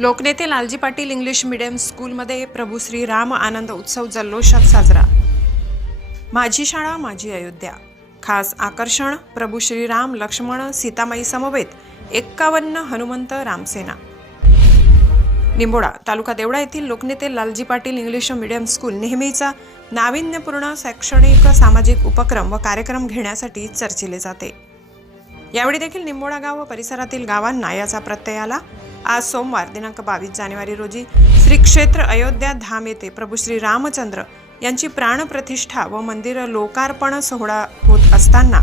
लोकनेते Lalji Patil English medium स्कूलमध्ये प्रभू श्री राम आनंद उत्सव जल्लोषात साजरा. माझी शाळा माझी अयोध्या. खास आकर्षण प्रभू श्रीराम लक्ष्मण सीतामाई समवेत एक्कावन्न हनुमंत रामसेना. निंबोडा तालुका देवडा येथील लोकनेते Lalji Patil English medium school नेहमीचा नाविन्यपूर्ण शैक्षणिक सामाजिक उपक्रम व कार्यक्रम घेण्यासाठी चर्चिले जाते. यावेळी देखील निंबोडा गाव व परिसरातील गावांना याचा प्रत्यय आला आज सोमवार दिनांक बावीस जानेवारी रोजी श्री क्षेत्र अयोध्या धाम येथे प्रभू श्री रामचंद्र यांची प्राणप्रतिष्ठा व मंदिर लोकार्पण सोहळा होत असताना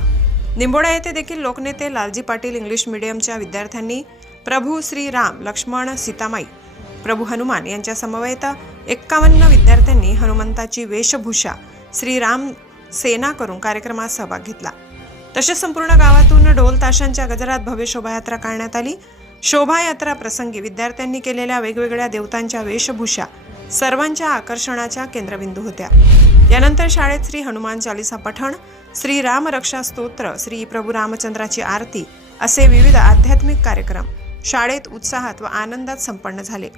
निंबोडा येथे देखील लोकनेते लालजी पाटील इंग्लिश मीडियमच्या विद्यार्थ्यांनी प्रभू श्री राम लक्ष्मण सीतामाई प्रभू हनुमान यांच्या समवेत एक्कावन्न विद्यार्थ्यांनी हनुमंताची वेशभूषा श्रीराम सेना करून कार्यक्रमात सहभाग घेतला. तसेच संपूर्ण गावातून ढोल ताशांच्या गजरात भव्य शोभायात्रा काढण्यात आली. शोभायात्रा प्रसंगी विद्यार्थ्यांनी केलेल्या वेगवेगळ्या देवतांच्या वेशभूषा सर्वांच्या आकर्षणाच्या केंद्रबिंदू होत्या. यानंतर शाळेत श्री हनुमान चालिसा पठण श्री रामरक्षा स्तोत्र श्री प्रभू रामचंद्राची आरती असे विविध आध्यात्मिक कार्यक्रम शाळेत उत्साहात व आनंदात संपन्न झाले.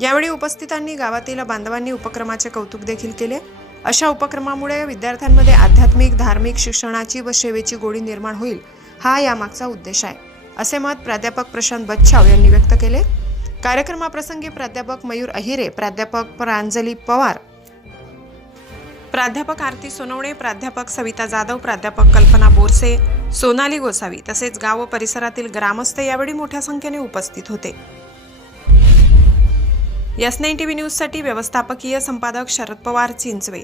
यावेळी उपस्थितांनी गावातील बांधवांनी उपक्रमाचे कौतुक देखील केले. अशा उपक्रमामुळे विद्यार्थ्यांमध्ये आध्यात्मिक धार्मिक शिक्षणाची व सेवेची गोडी निर्माण होईल हा यामागचा उद्देश आहे. असे मत प्राध्यापक प्रशांत बच्छाव यांनी व्यक्त केले. कार्यक्रमाप्रसंगी प्राध्यापक मयूर अहिरे प्राध्यापक प्रांजली पवार प्राध्यापक आरती सोनवणे प्राध्यापक सविता जाधव प्राध्यापक कल्पना बोरसे सोनाली गोसावी तसेच गाव व परिसरातील ग्रामस्थ यावेळी मोठ्या संख्येने उपस्थित होते. एस नाईन टी व्ही न्यूजसाठी व्यवस्थापकीय संपादक शरद पवार चिंचवे.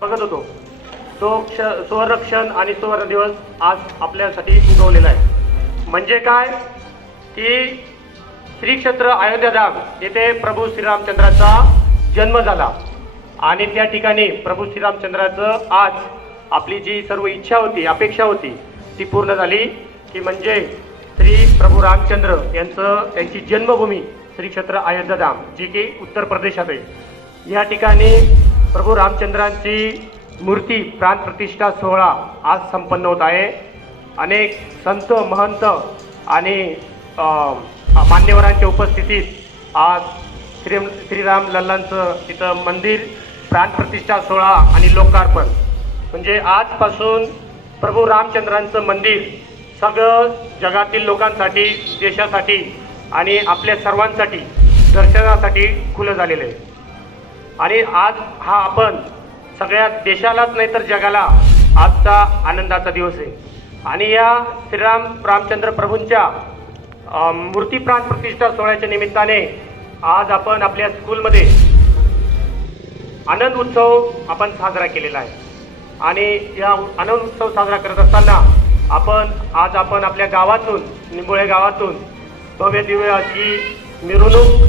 बघत होतो. तो क्ष आणि सुवर्ण दिवस आज आपल्यासाठी उगवलेला आहे. म्हणजे काय? की श्री क्षेत्र अयोध्याधाम येथे प्रभू श्रीरामचंद्राचा जन्म झाला. आणि त्या ठिकाणी प्रभू श्रीरामचंद्राचं आज आपली जी सर्व इच्छा होती अपेक्षा होती ती पूर्ण झाली. की म्हणजे श्री प्रभू रामचंद्र यांचं त्यांची जन्मभूमी श्री क्षेत्र अयोध्याधाम जी की उत्तर प्रदेशात आहे. या ठिकाणी प्रभू रामचंद्रांची मूर्ती प्राणप्रतिष्ठा सोहळा आज संपन्न होत आहे. अनेक संत महंत आणि मान्यवरांच्या उपस्थितीत आज श्री श्रीराम लल्लांचं तिथं मंदिर प्राणप्रतिष्ठा सोहळा आणि लोकार्पण. म्हणजे आजपासून प्रभू रामचंद्रांचं मंदिर सगळं जगातील लोकांसाठी देशासाठी आणि आपल्या सर्वांसाठी दर्शनासाठी खुलं झालेलं आहे. आणि आज हा आपण सगळ्या देशालाच नाही तर जगाला आजचा आनंदाचा दिवस आहे. आणि या श्रीराम रामचंद्र प्रभूंच्या मूर्तीप्राण मूर्ती प्राण प्रतिष्ठा सोहळ्याच्या निमित्ताने आज आपण आपल्या स्कूलमध्ये आनंद उत्सव आपण साजरा केलेला आहे. आणि या आनंद उत्सव साजरा करत असताना आपण आज आपण आपल्या गावातून निंबोळे गावातून भव्य दिव्य अशी मिरवणूक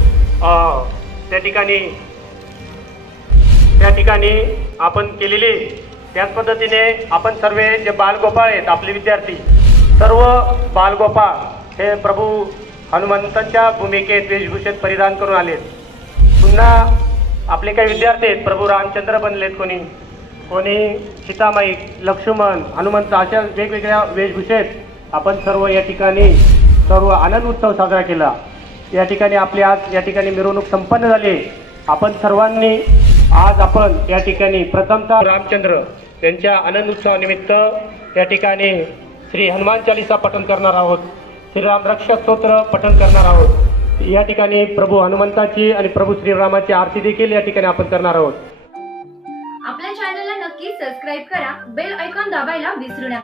त्या ठिकाणी त्या ठिकाणी आपण केलेली त्याच पद्धतीने आपण सर्व जे बालगोपाळ आहेत आपले विद्यार्थी सर्व बालगोपाळ हे प्रभू हनुमंतांच्या भूमिकेत वेशभूषेत परिधान करून आलेत. पुन्हा आपले काही विद्यार्थी आहेत प्रभू रामचंद्र बनलेत कोणी कोणी सीतामाई लक्ष्मण हनुमंत अशा वेगवेगळ्या वेशभूषेत आपण सर्व या ठिकाणी सर्व आनंद उत्सव साजरा केला. या ठिकाणी आपली आज या ठिकाणी मिरवणूक संपन्न झाली. आपण सर्वांनी आज आपण या ठिकाणी प्रथमतः रामचंद्र त्यांच्या आनंद उत्सवानिमित्त या ठिकाणी श्री हनुमान चालिसा पठण करणार आहोत. श्रीराम रक्षा स्तोत्र पठण करणार आहोत. या ठिकाणी प्रभू हनुमंताची आणि प्रभू श्रीरामाची आरती देखील या ठिकाणी आपण करणार आहोत. आपल्या चॅनलला नक्की सबस्क्राईब करा. बेल ऐकॉन दाबायला विसरू नका.